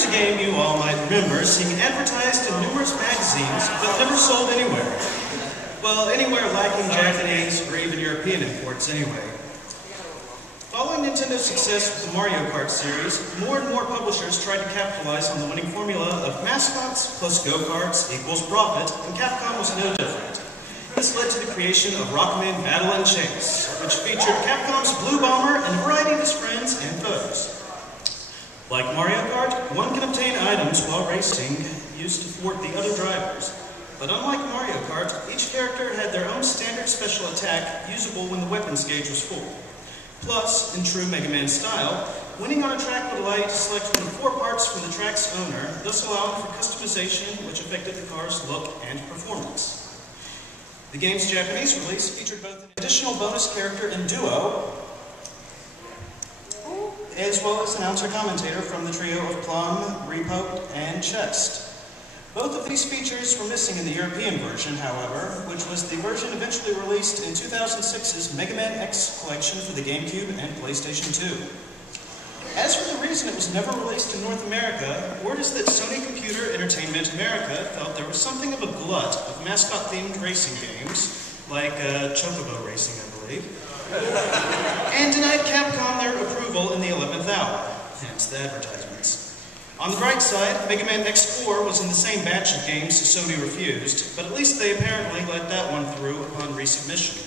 Here's a game you all might remember seeing advertised in numerous magazines, but never sold anywhere. Well, anywhere lacking Japanese or even European imports anyway. Following Nintendo's success with the Mario Kart series, more and more publishers tried to capitalize on the winning formula of mascots plus go-karts equals profit, and Capcom was no different. This led to the creation of Rockman Battle and Chase, which featured Capcom's Blue Bomber and a variety of his friends and foes. Like Mario Kart, one can obtain items while racing used to thwart the other drivers. But unlike Mario Kart, each character had their own standard special attack usable when the weapons gauge was full. Plus, in true Mega Man style, winning on a track would allow you to select one of 4 parts from the track's owner, thus allowing for customization which affected the car's look and performance. The game's Japanese release featured both an additional bonus character and duo, as well as announcer-commentator from the trio of Plum, Repo, and Chest. Both of these features were missing in the European version, however, which was the version eventually released in 2006's Mega Man X collection for the GameCube and PlayStation 2. As for the reason it was never released in North America, word is that Sony Computer Entertainment America felt there was something of a glut of mascot-themed racing games, like Chocobo Racing, I believe, and denied Capcom their approval in the 11th hour, hence the advertisements. On the bright side, Mega Man X4 was in the same batch of games Sony refused, but at least they apparently let that one through upon resubmission.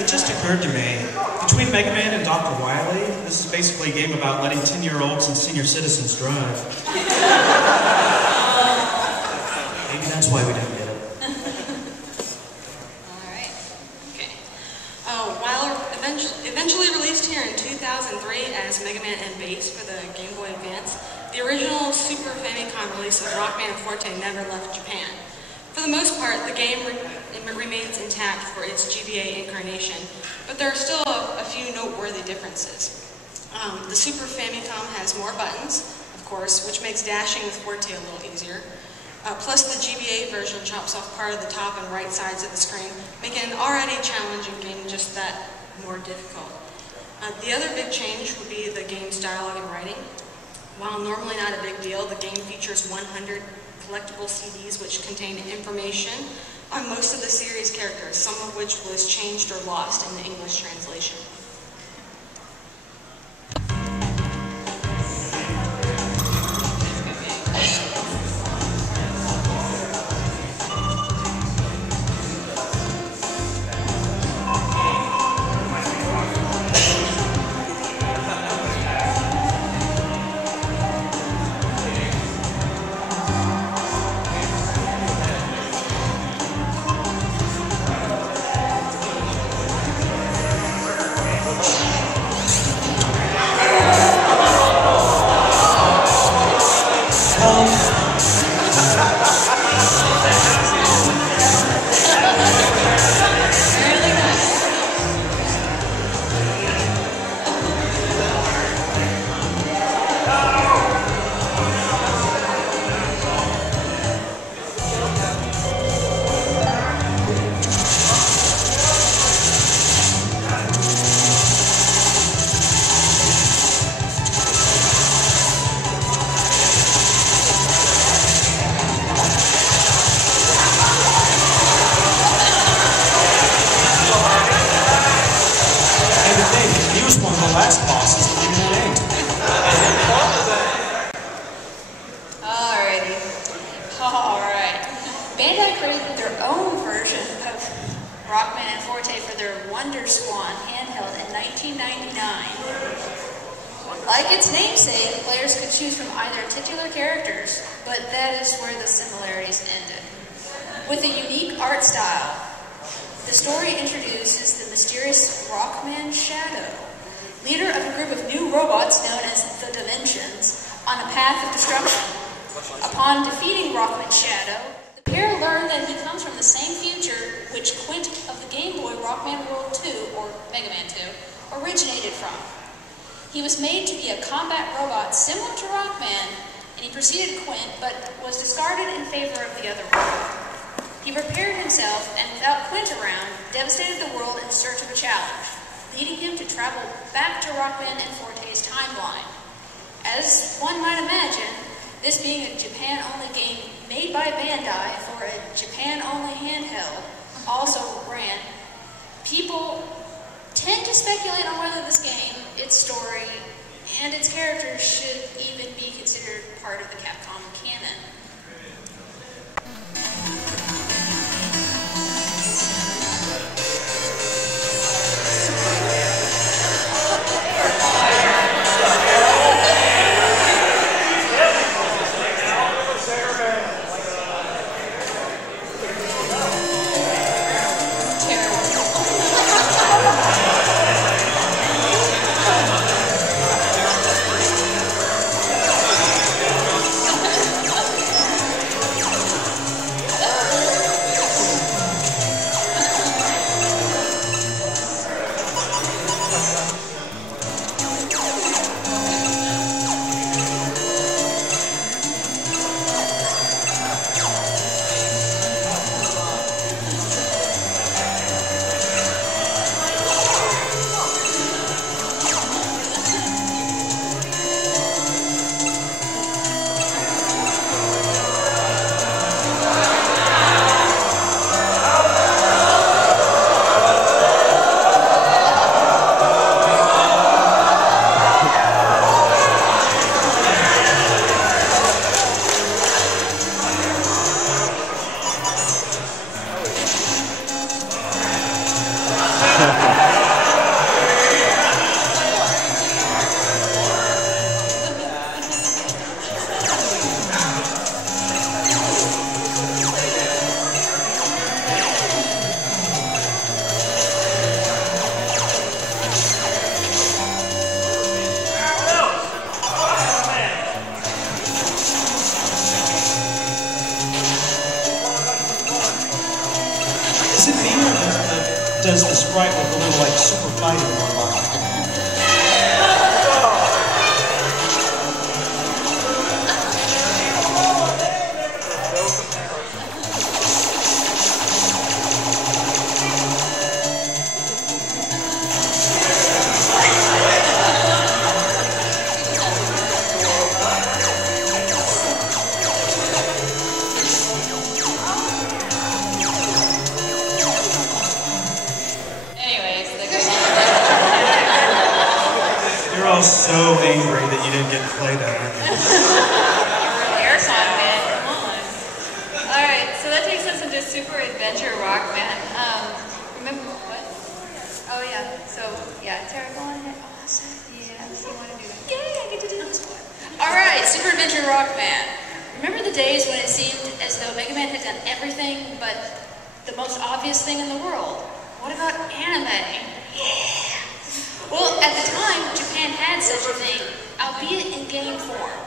It just occurred to me, between Mega Man and Dr. Wily, this is basically a game about letting 10-year-olds and senior citizens drive. Maybe that's why we don't get it. Alright. Okay. While eventually released here in 2003 as Mega Man and Bass for the Game Boy Advance, the original Super Famicom release of Rockman Forte never left Japan. For the most part, the game remains intact for its GBA incarnation, but there are still a few noteworthy differences. The Super Famicom has more buttons, of course, which makes dashing with Forte a little easier. Plus, the GBA version chops off part of the top and right sides of the screen, making an already challenging game just that more difficult. The other big change would be the game's dialogue and writing. While normally not a big deal, the game features 100 collectible CDs which contain information on most of the series characters, some of which was changed or lost in the English translation. Forte for their Wonderswan handheld in 1999. Like its namesake, players could choose from either titular characters, but that is where the similarities ended. With a unique art style, the story introduces the mysterious Rockman Shadow, leader of a group of new robots known as the Dimensions, on a path of destruction. Upon defeating Rockman Shadow, the pair learn that he comes from the same future which Quint of the Game Boy Rockman World 2, or Mega Man 2, originated from. He was made to be a combat robot similar to Rockman, and he preceded Quint, but was discarded in favor of the other robot. He prepared himself, and without Quint around, devastated the world in search of a challenge, leading him to travel back to Rockman and Forte's timeline. As one might imagine, this being a Japan-only game made by Bandai for a Japan-only handheld, also ran, people tend to speculate on whether this game, its story, and its characters should even be considered part of the Capcom canon. Does the sprite look a little like Super Fighter robot? So angry that you didn't get to play that, aren't you? Aircon, man, come on. Alright, so that takes us into Super Adventure Rockman. Remember what? Oh yeah, so yeah, Tara, go on ahead. Awesome. Yeah, so you want to do it. Yay, I get to do this one. Alright, Super Adventure Rockman. Remember the days when it seemed as though Mega Man had done everything but the most obvious thing in the world? What about anime? Yeah! Well, at the time, Japan had such a thing, albeit in game form.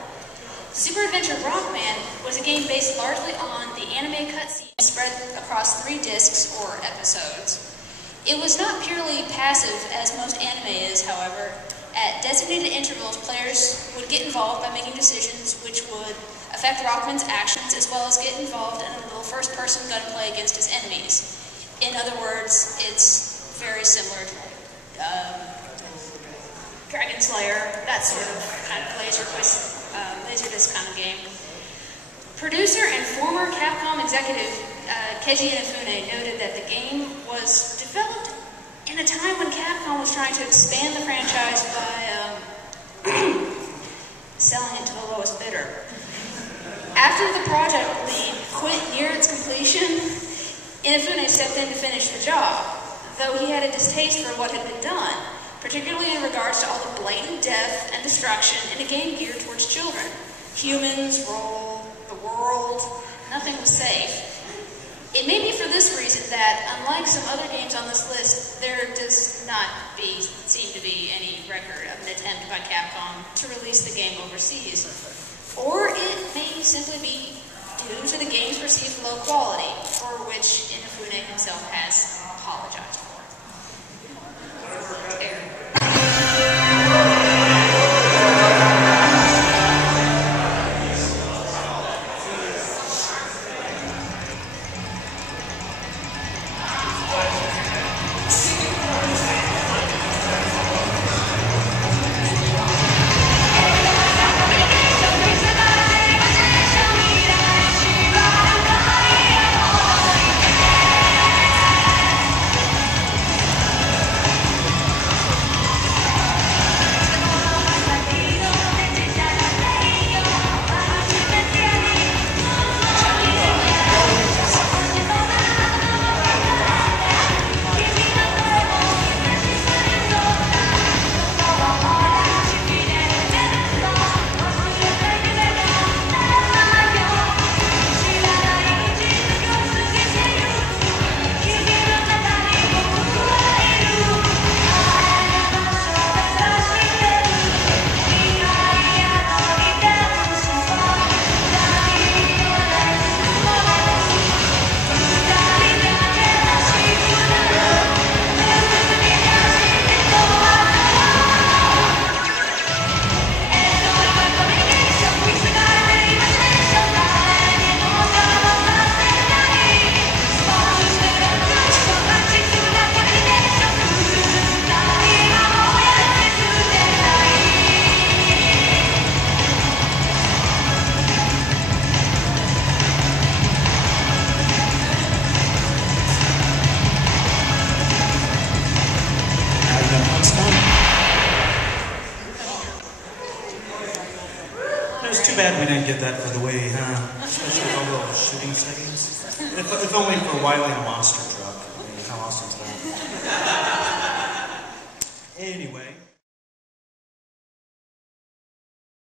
Super Adventure Rockman was a game based largely on the anime cutscenes spread across 3 discs or episodes. It was not purely passive as most anime is, however. At designated intervals, players would get involved by making decisions which would affect Rockman's actions, as well as get involved in a little first-person gunplay against his enemies. In other words, it's very similar to Dragon Slayer, that sort of kind of laserdisc kind of game. Producer and former Capcom executive Keiji Inafune noted that the game was developed in a time when Capcom was trying to expand the franchise by selling it to the lowest bidder. After the project lead quit near its completion, Inafune stepped in to finish the job. though he had a distaste for what had been done, particularly in regards to all the blatant death and destruction in a game geared towards children. Humans, role, the world, nothing was safe. It may be for this reason that, unlike some other games on this list, there does not seem to be any record of an attempt by Capcom to release the game overseas. Or it may simply be due to the game's perceived low quality, for which Inafune himself has apologized for. It's too bad we didn't get that for the way, especially with all those shooting settings. If only for Wily and a monster truck. I mean, how awesome is that? Anyway.